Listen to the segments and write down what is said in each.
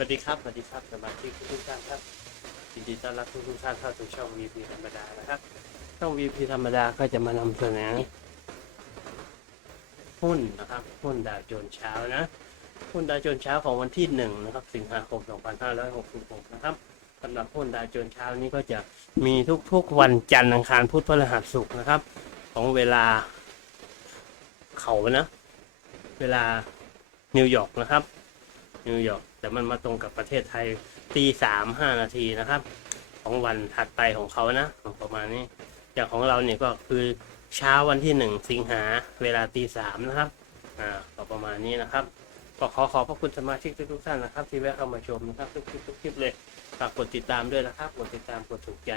สวัสดีครับ สวัสดีครับสมาชิกทุกท่านครับยินดีต้อนรับทุกทุกท่านเข้าสู่ช่อง VP ธรรมดานะครับ ช่อง VP ธรรมดาก็จะมานำเสนอหุ้นนะครับ หุ้นดาวโจนส์เช้านะ หุ้นดาวโจนส์เช้าของวันที่หนึ่งนะครับ สิงหาคม 2566 นะครับสำหรับหุ้นดาวโจนส์เช้านี้ก็จะมีทุกๆวันจันทร์อังคารพุธพฤหัสศุกร์นะครับ ของเวลาเขานะ เวลานิวยอร์กนะครับ นิวยอร์กแต่มันมาตรงกับประเทศไทยตีสามห้านาทีนะครับ ของวันถัดไปของเขานะ ประมาณนี้อย่างของเราเนี่ยก็คือเช้าวันที่หนึ่งสิงหาเวลาตีสามนะครับอ่าก็ประมาณนี้นะครับก็ขอขอบพระคุณสมาชิกทุกๆท่านนะครับ ที่แวะเข้ามาชมนะครับทุกคลิปทุกคลิปเลยฝากกดติดตามด้วยนะครับกดติดตามกดถูกใจ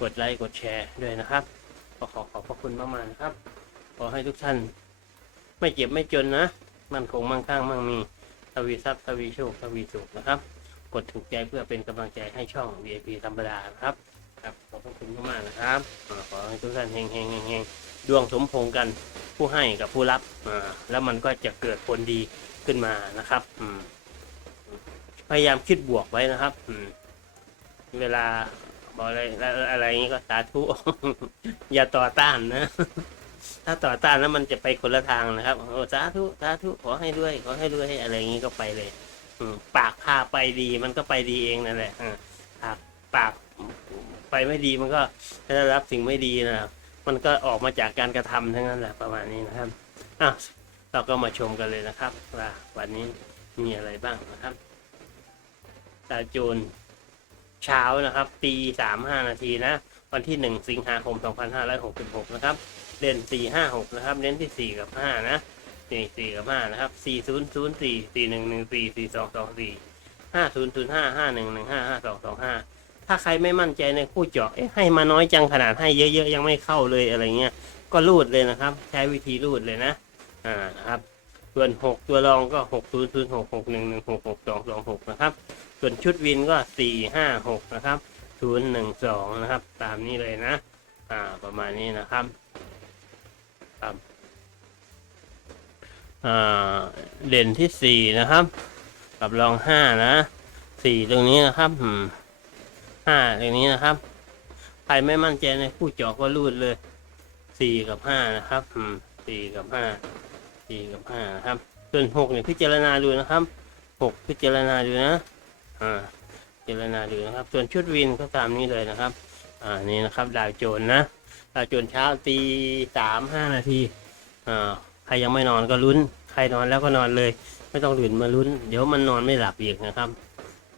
กดไลค์กดแชร์ด้วยนะครับก็ขอขอบพระคุณมากๆนะครับ ขอให้ทุกท่าน ไม่เจ็บไม่จนนะ มันคงมั่งคั่งมั่งมี ทวีทรัพย์ทวีโชคทวีสุขนะครับ กดถูกใจเพื่อเป็นกำลังใจให้ช่อง VIP ธรรมดานะครับครับขอบพระคุณมากๆนะครับ ขอให้ทุกท่านเฮงเฮงเฮงเฮงดวงสมพงกันผู้ให้กับผู้รับอ่าแล้วมันก็จะเกิดผลดีขึ้นมานะครับอืมพยายามคิดบวกไว้นะครับอืมเวลาบอกอะไรอะไรอย่างนี้ก็สาธุอย่าต่อต้านนะ ถ้าต่อต้านแล้วมันจะไปคนละทางนะครับโอ้สาธุสาธุขอให้ด้วยขอให้ด้วยอะไรอย่างนี้ก็ไปเลย อืมปากพาไปดีมันก็ไปดีเองนั่นแหละอ่าปากปากไปไม่ดีมันก็จะได้รับสิ่งไม่ดีนะครับมันก็ออกมาจากการกระทำทั้งนั้นแหละประมาณนี้นะครับอะเราก็มาชมกันเลยนะครับว่าวันนี้มีอะไรบ้างนะครับตาจูนเช้านะครับตีสามห้านาทีนะ วันที่หนึ่งสิงหาคมสองพันห้าร้อยหกสิบหกนะครับ เด่นสี่ห้าหกนะครับ เน้นที่สี่กับห้านะสี่สี่กับห้านะครับสี่ศูนย์ศูนย์สี่สี่หนึ่งหนึ่งสี่สี่สองสองสี่ห้าศูนย์ศูนย์ห้าห้าหนึ่งหนึ่งห้าห้าสองสองห้าถ้าใครไม่มั่นใจในคู่เจาะเอ๊ะให้มาน้อยจังขนาดให้เยอะๆ ยังไม่เข้าเลยอะไรเงี้ย ก็รูดเลยนะครับ ใช้วิธีรูดเลยนะ อ่านะครับส่วนหกตัวรองก็หกศูนย์ศูนย์หกหกหนึ่งหนึ่งหกหกสองสองหกนะครับส่วนชุดวินก็สี่ห้าหกนะครับศูนย์หนึ่งสองนะครับ ตามนี้เลยนะ อ่าประมาณนี้นะครับ ครับเด่นที่สี่นะครับ กับรองห้านะสี่ตรงนี้นะครับห้าตรงนี้นะครับ ใครไม่มั่นใจในผู้เจาะก็รูดเลยสี่กับห้านะครับสี่กับห้าสี่กับห้านะครับส่วนหกเนี่ยพิจารณาดูนะครับหกพิจารณาดูนะอ่าพิจารณาดูนะครับ ส่วนชุดวินก็ตามนี้เลยนะครับ อ่านี่นะครับดาวโจนนะ จนเช้าตีสามห้านาทีอ่าใครยังไม่นอนก็ลุ้น ใครนอนแล้วก็นอนเลย ไม่ต้องตื่นมาลุ้น เดี๋ยวมันนอนไม่หลับอีกนะครับ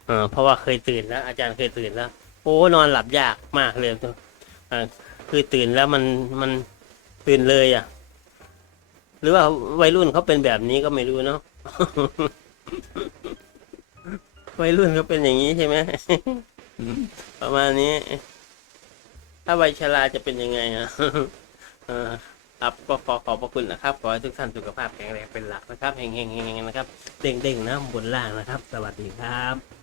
เอ่าเพราะว่าเคยตื่นแล้วอาจารย์เคยตื่นแล้ว โอ้นอนหลับยากมากเลยอ่าคือตื่นแล้วมันมันตื่นเลยอะ หรือว่าวัยรุ่นเขาเป็นแบบนี้ก็ไม่รู้เนาะวัยรุ่นเขาเป็นอย่างนี้ใช่ไหมประมาณนี้ ถ้าวัยชราจะเป็นยังไงอะเออครับก็ขอขอบพระคุณนะครับ ขอให้ทุกท่านสุขภาพแข็งแรงเป็นหลักนะครับเฮงๆๆนะครับ เด้งๆนะบนล่างนะครับ สวัสดีครับ